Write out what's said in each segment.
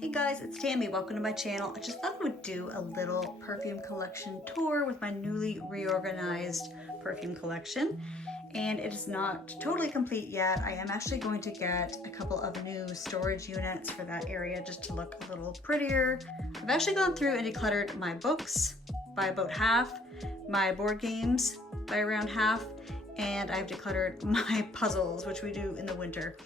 Hey guys, it's Tammy. Welcome to my channel. I just thought I would do a little perfume collection tour with my newly reorganized perfume collection. And it is not totally complete yet. I am actually going to get a couple of new storage units for that area just to look a little prettier. I've actually gone through and decluttered my books by about half, my board games by around half, and I've decluttered my puzzles, which we do in the winter,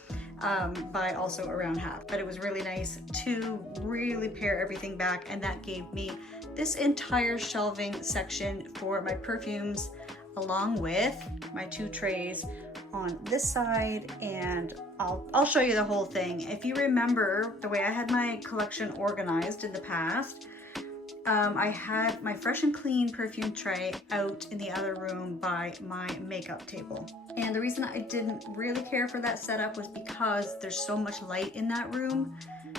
by also around half. But it was really nice to really pare everything back, and that gave me this entire shelving section for my perfumes, along with my two trays on this side, and I'll show you the whole thing. If you remember the way I had my collection organized in the past, I had my fresh and clean perfume tray out in the other room by my makeup table. And the reason I didn't really care for that setup was because there's so much light in that room,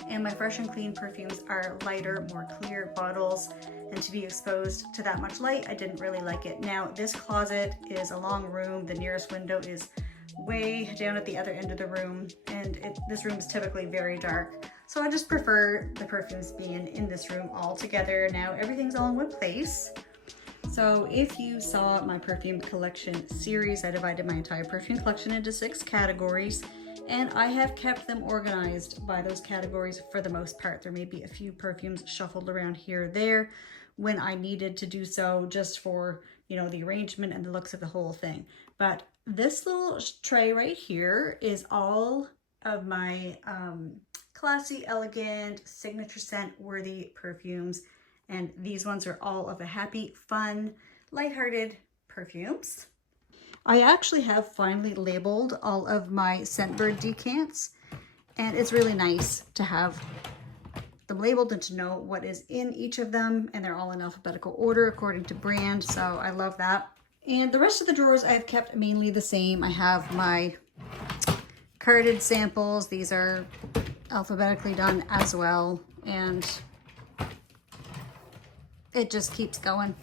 and my fresh and clean perfumes are lighter, more clear bottles, and to be exposed to that much light, I didn't really like it. Now, this closet is a long room. The nearest window is way down at the other end of the room, and this room is typically very dark. So I just prefer the perfumes being in this room all together. Now everything's all in one place. So if you saw my perfume collection series, I divided my entire perfume collection into 6 categories, and I have kept them organized by those categories for the most part. There may be a few perfumes shuffled around here or there when I needed to do so, just for, you know, the arrangement and the looks of the whole thing. But this little tray right here is all of my classy, elegant, signature scent worthy perfumes. And these ones are all of the happy, fun, lighthearted perfumes. I actually have finally labeled all of my Scentbird decants, and it's really nice to have them labeled and to know what is in each of them, and they're all in alphabetical order according to brand, so I love that. And the rest of the drawers I've kept mainly the same. I have my carded samples. These are alphabetically done as well, and it just keeps going.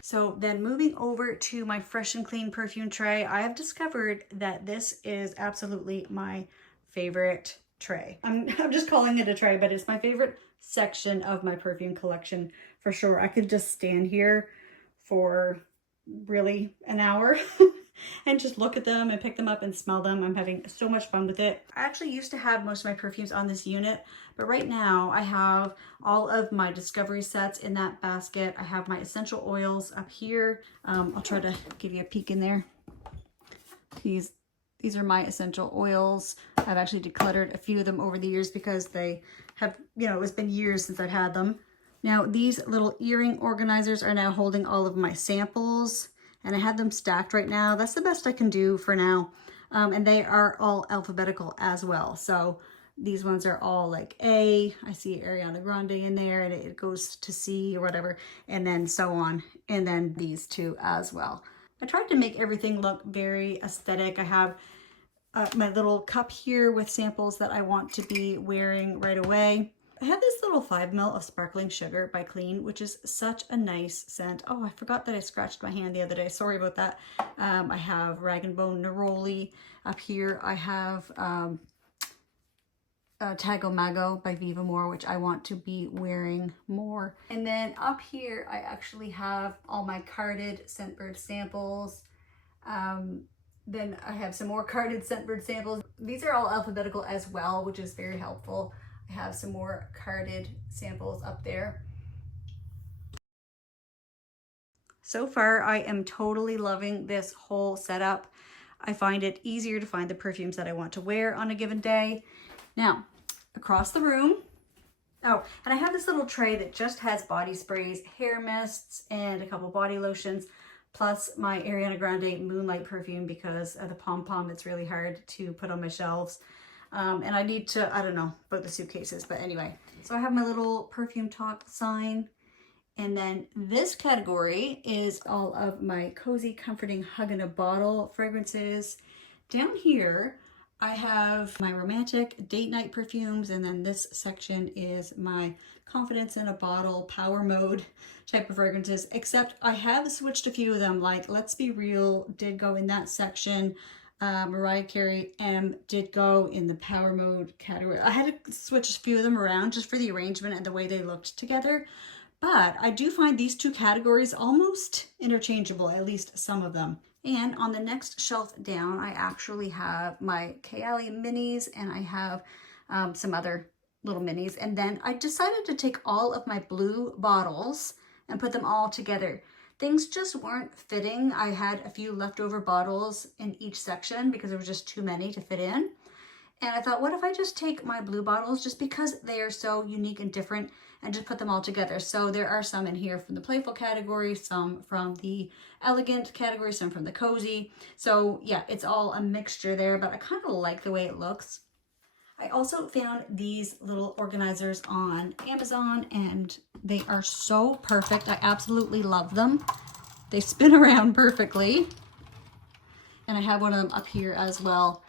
So then moving over to my fresh and clean perfume tray, I have discovered that this is absolutely my favorite tray. I'm just calling it a tray, but it's my favorite section of my perfume collection for sure. I could just stand here for really an hour and just look at them and pick them up and smell them. I'm having so much fun with it. I actually used to have most of my perfumes on this unit, but right now I have all of my discovery sets in that basket. I have my essential oils up here. I'll try to give you a peek in there. These are my essential oils. I've actually decluttered a few of them over the years because they have, you know, it's been years since I've had them. Now, these little earring organizers are now holding all of my samples, and I have them stacked right now. That's the best I can do for now. And they are all alphabetical as well. So these ones are all like A. I see Ariana Grande in there, and it goes to C or whatever, and then so on. And then these two as well. I tried to make everything look very aesthetic. I have my little cup here with samples that I want to be wearing right away. I have this little 5 ml of sparkling sugar by Clean, which is such a nice scent. Oh, I forgot that I scratched my hand the other day. Sorry about that. I have Rag & Bone Neroli up here. I have Tago Mago by Viva More, which I want to be wearing more. And then up here, I actually have all my carded Scentbird samples. Then I have some more carded Scentbird samples. These are all alphabetical as well, which is very helpful. I have some more carded samples up there. So far, I am totally loving this whole setup. I find it easier to find the perfumes that I want to wear on a given day. Now, across the room, oh, and I have this little tray that just has body sprays, hair mists, and a couple body lotions, plus my Ariana Grande Moonlight perfume because of the pom-pom. It's really hard to put on my shelves. And I need to, I don't know about the suitcases, but anyway. So I have my little perfume talk sign. And then this category is all of my cozy, comforting hug in a bottle fragrances. Down here, I have my romantic date night perfumes. And then this section is my confidence in a bottle, power mode type of fragrances, except I have switched a few of them. Like Let's Be Real did go in that section. Mariah Carey M did go in the power mode category. I had to switch a few of them around just for the arrangement and the way they looked together. But I do find these two categories almost interchangeable, at least some of them. And on the next shelf down, I actually have my Kayali minis, and I have some other little minis. And then I decided to take all of my blue bottles and put them all together. Things just weren't fitting. I had a few leftover bottles in each section because there was just too many to fit in. And I thought, what if I just take my blue bottles, just because they are so unique and different, and just put them all together. So there are some in here from the playful category, some from the elegant category, some from the cozy. So yeah, it's all a mixture there, but I kind of like the way it looks. I also found these little organizers on Amazon, and they are so perfect. I absolutely love them. They spin around perfectly. And I have one of them up here as well.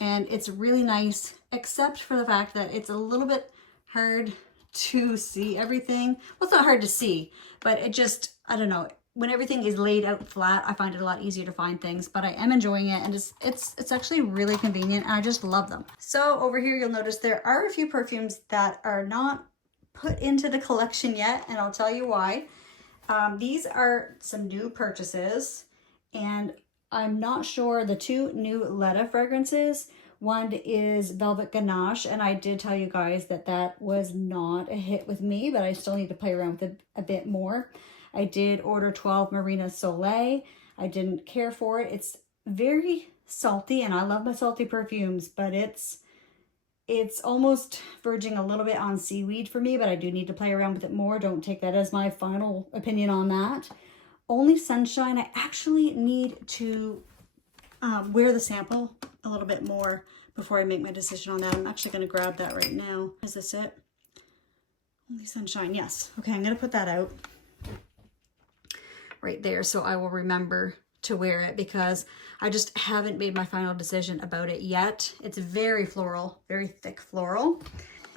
And it's really nice, except for the fact that it's a little bit hard to see everything. Well, it's not hard to see, but it just, I don't know, when everything is laid out flat, I find it a lot easier to find things, but I am enjoying it, and it's actually really convenient, and I just love them. So over here, you'll notice there are a few perfumes that are not put into the collection yet, and I'll tell you why. These are some new purchases, and I'm not sure. The two new Letta fragrances, one is Velvet Ganache, and I did tell you guys that that was not a hit with me, but I still need to play around with it a bit more. I did order 12 Marina Soleil. I didn't care for it. It's very salty, and I love my salty perfumes, but it's almost verging a little bit on seaweed for me, but I do need to play around with it more. Don't take that as my final opinion on that. Only Sunshine, I actually need to wear the sample a little bit more before I make my decision on that. I'm actually going to grab that right now. Is this it? Only Sunshine, yes. Okay, I'm going to put that out right there so I will remember to wear it, because I just haven't made my final decision about it yet. It's very floral, very thick floral.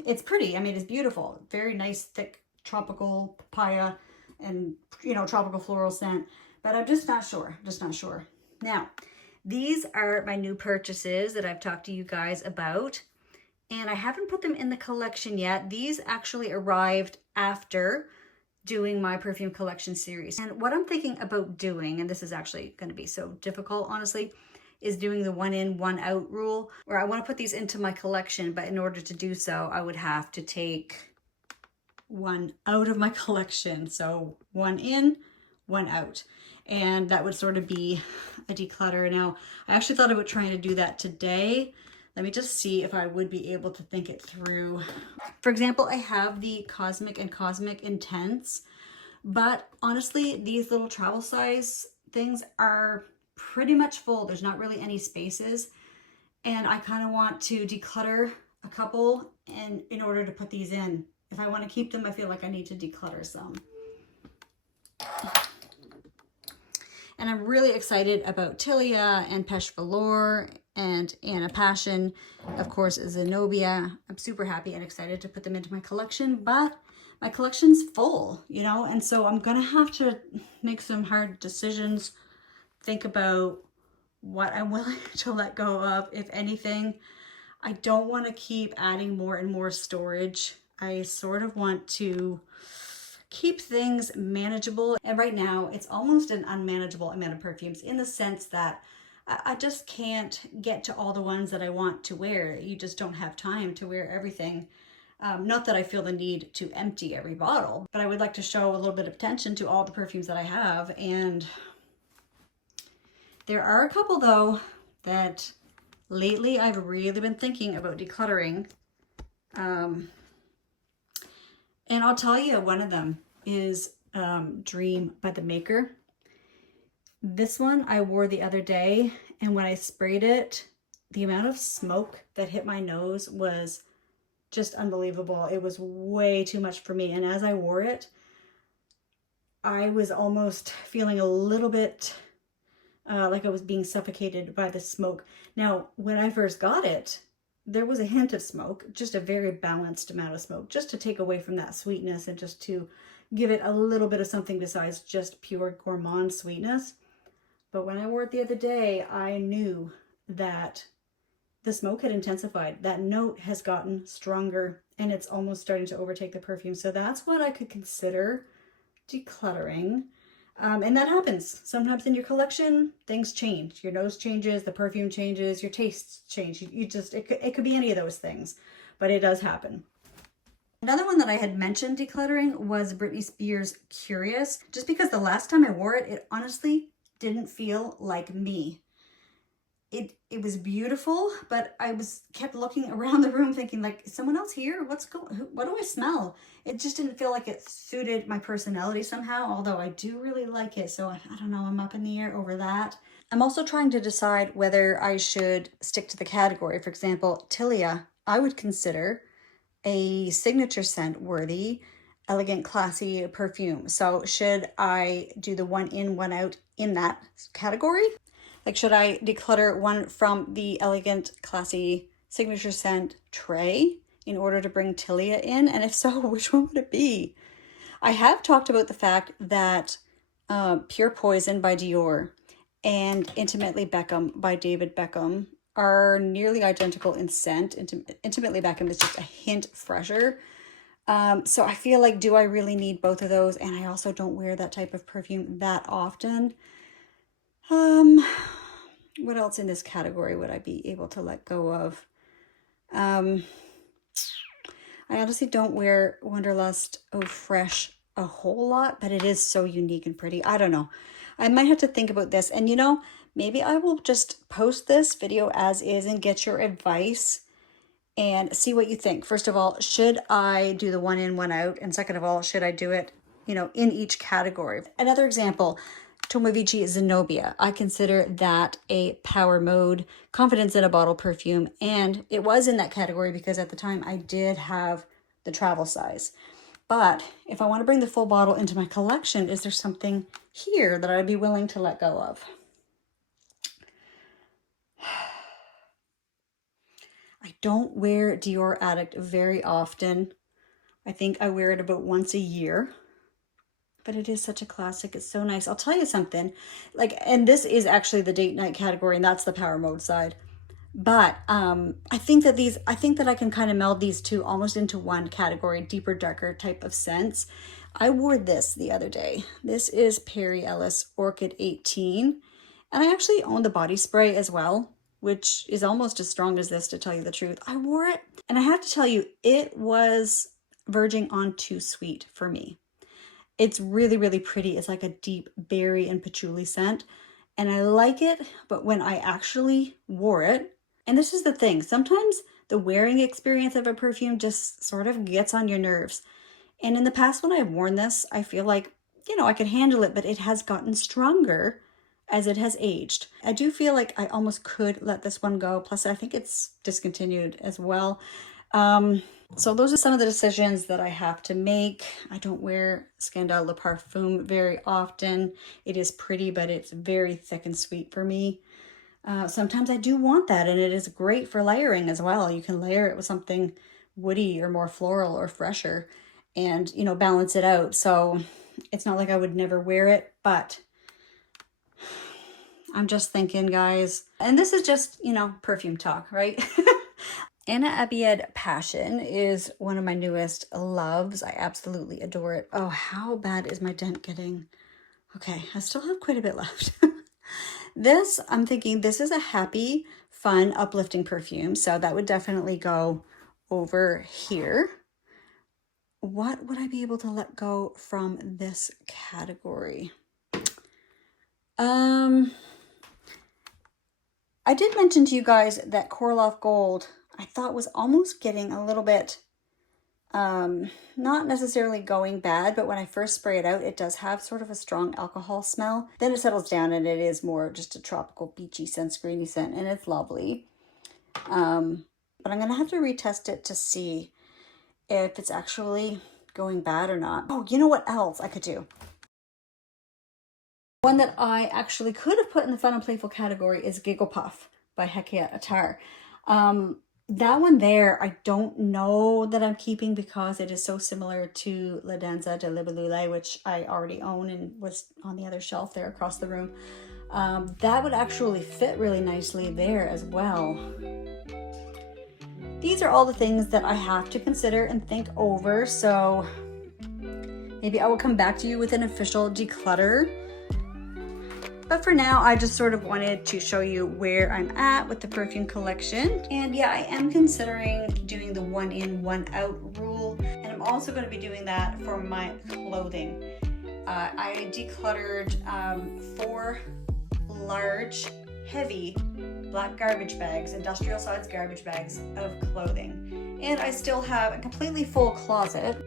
It's pretty. I mean, it's beautiful. Very nice, thick, tropical papaya and, you know, tropical floral scent. But I'm just not sure. Just not sure. Now, these are my new purchases that I've talked to you guys about, and I haven't put them in the collection yet. These actually arrived after doing my perfume collection series. And what I'm thinking about doing, and this is actually going to be so difficult, honestly, is doing the one in, one out rule, where I want to put these into my collection, but in order to do so, I would have to take one out of my collection. So one in, one out. And that would sort of be a declutter. Now, I actually thought about trying to do that today. Let me just see if I would be able to think it through. For example, I have the Cosmic and Cosmic Intense, but honestly, these little travel size things are pretty much full. There's not really any spaces, and I kind of want to declutter a couple and in order to put these in. If I want to keep them, I feel like I need to declutter some. And I'm really excited about Tilia and Peche Velour and Anna Passion, of course, Zenobia. I'm super happy and excited to put them into my collection, but my collection's full, you know, and so I'm gonna have to make some hard decisions, think about what I'm willing to let go of, if anything. I don't want to keep adding more and more storage. I sort of want to keep things manageable. And right now it's almost an unmanageable amount of perfumes, in the sense that I just can't get to all the ones that I want to wear. You just don't have time to wear everything. Not that I feel the need to empty every bottle, but I would like to show a little bit of attention to all the perfumes that I have. And there are a couple though that lately I've really been thinking about decluttering. And I'll tell you, one of them is Dream by the Maker. This one I wore the other day, and when I sprayed it, the amount of smoke that hit my nose was just unbelievable. It was way too much for me. And as I wore it, I was almost feeling a little bit like I was being suffocated by the smoke. Now, when I first got it, there was a hint of smoke, just a very balanced amount of smoke, just to take away from that sweetness and just to give it a little bit of something besides just pure gourmand sweetness. But when I wore it the other day, I knew that the smoke had intensified. That note has gotten stronger and it's almost starting to overtake the perfume. So that's what I could consider decluttering. And that happens. Sometimes in your collection, things change. Your nose changes, the perfume changes, your tastes change. It could be any of those things, but it does happen. Another one that I had mentioned decluttering was Britney Spears' Curious, just because the last time I wore it, it honestly didn't feel like me. It was beautiful, but I kept looking around the room thinking, like, is someone else here? What do I smell? It just didn't feel like it suited my personality somehow, although I do really like it. So I don't know, I'm up in the air over that. I'm also trying to decide whether I should stick to the category. For example, Tilia, I would consider a signature scent worthy, elegant, classy perfume. So should I do the one in, one out in that category? Like, should I declutter one from the elegant, classy signature scent tray in order to bring Tilia in? And if so, which one would it be? I have talked about the fact that Pure Poison by Dior and Intimately Beckham by David Beckham are nearly identical in scent. Intimately Beckham is just a hint fresher. So I feel like, do I really need both of those? And I also don't wear that type of perfume that often. What else in this category would I be able to let go of? I honestly don't wear Wanderlust Eau Fresh a whole lot, but it is so unique and pretty. I don't know. I might have to think about this. And maybe I will just post this video as is and get your advice and see what you think. First of all, should I do the one in, one out? And second of all, should I do it, in each category? Another example, Tomo Vici Zenobia. I consider that a power mode, confidence in a bottle perfume. And it was in that category because at the time I did have the travel size. But if I want to bring the full bottle into my collection, is there something here that I'd be willing to let go of? I don't wear Dior Addict very often. I think I wear it about once a year. But it is such a classic. It's so nice. I'll tell you something. And this is actually the date night category, and that's the power mode side. But I think that I can kind of meld these two almost into one category, deeper, darker type of scents. I wore this the other day. This is Perry Ellis Orchid 18. And I actually own the body spray as well, which is almost as strong as this, to tell you the truth. I wore it, and I have to tell you, it was verging on too sweet for me. It's really, really pretty. It's like a deep berry and patchouli scent. And I like it, but when I actually wore it, and this is the thing, sometimes the wearing experience of a perfume just sort of gets on your nerves. And in the past, when I've worn this, I feel like, I could handle it, but it has gotten stronger as it has aged. I do feel like I almost could let this one go. Plus, I think it's discontinued as well. So those are some of the decisions that I have to make. I don't wear Scandale Le Parfum very often. It is pretty, but it's very thick and sweet for me. Sometimes I do want that, and it is great for layering as well. You can layer it with something woody or more floral or fresher and, balance it out. So it's not like I would never wear it, but I'm just thinking, guys. And this is just, perfume talk, right? Anna Abiad Passion is one of my newest loves. I absolutely adore it. Oh, how bad is my dent getting? Okay, I still have quite a bit left. I'm thinking this is a happy, fun, uplifting perfume. So that would definitely go over here. What would I be able to let go from this category? I did mention to you guys that Koroloff Gold, I thought, was almost getting a little bit, not necessarily going bad, but when I first spray it out, it does have sort of a strong alcohol smell. Then it settles down and it is more just a tropical beachy sunscreeny scent, and it's lovely. But I'm going to have to retest it to see if it's actually going bad or not. Oh, you know what else I could do? One that I actually could have put in the fun and playful category is Giggle Puff by Hekayat Attar. That one there, I don't know that I'm keeping because it is so similar to La Danza de Libellule, which I already own and was on the other shelf there across the room. that would actually fit really nicely there as well. These are all the things that I have to consider and think over, so maybe I will come back to you with an official declutter. But for now, I just sort of wanted to show you where I'm at with the perfume collection. And yeah, I am considering doing the 1 in, 1 out rule. And I'm also going to be doing that for my clothing. I decluttered 4 large, heavy black garbage bags, industrial size garbage bags of clothing. And I still have a completely full closet.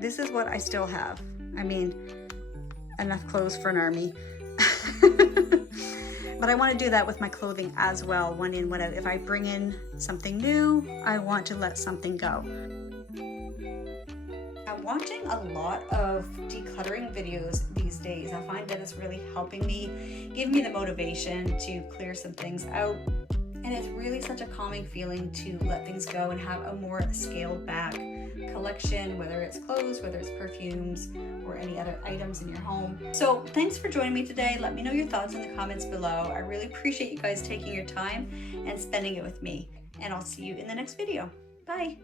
This is what I still have. I mean, enough clothes for an army. But I want to do that with my clothing as well, 1 in, 1 out. If I bring in something new, I want to let something go. I'm watching a lot of decluttering videos these days. I find that it's really helping me, give me the motivation to clear some things out. And it's really such a calming feeling to let things go and have a more scaled back collection, whether it's clothes, whether it's perfumes, or any other items in your home. So thanks for joining me today. Let me know your thoughts in the comments below. I really appreciate you guys taking your time and spending it with me. And I'll see you in the next video. Bye.